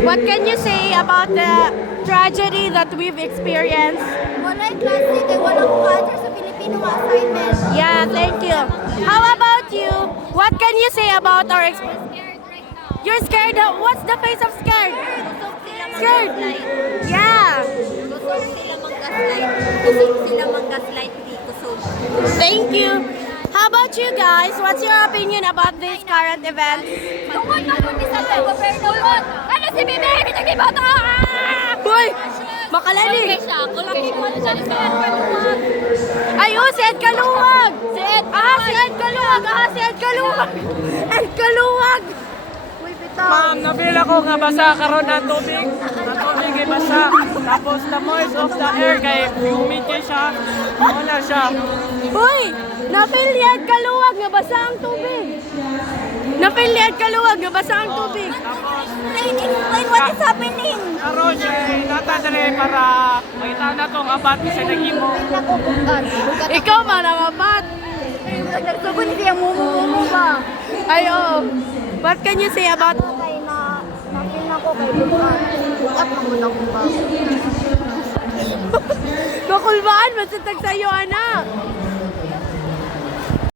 What can you say about the tragedy that we've experienced? Walay klase kay walang culture sa Pilipino nga assignment. Yeah, thank you. How about you? What can you say about our experience? Scared right now. You're scared? What's the face of scared? Kusog sila Scared? mag-gaslight. Yeah. Kusog sila mag-gaslight. Kusog sila mag-gaslight. Di kusog. Thank you. How about you guys? What's your opinion about this current event? Tungkol na kung isa sa gobyerno po. Ano si Bibi? Pinag-iboto! Hoy! Makalali! Ay, oh, si Ed Kaluwag! Si Ed Kaluwag! Si Ed Kaluwag! Ed Kaluwag! Uy, bitaw. Ma'am, nabila ko nga basa karon ng tubig. Ang tubig ay basa. Tapos the moist of the air kay humidity siya. Wala siya. Uy! Napil ni Ed Kaluwag nga basa ang tubig. Napil ni Ed Kaluwag nga basa ang tubig. Explain what is happening. Karon siya natadre para makita na tong abat sa nagimo. Ikaw man ang abat. Nagsugod siya mumu ba? Ay, oh. What can you say about... Kay na-feel na ko kay Bukan. At naman ako ba? Makulbaan, masatag sa'yo, anak.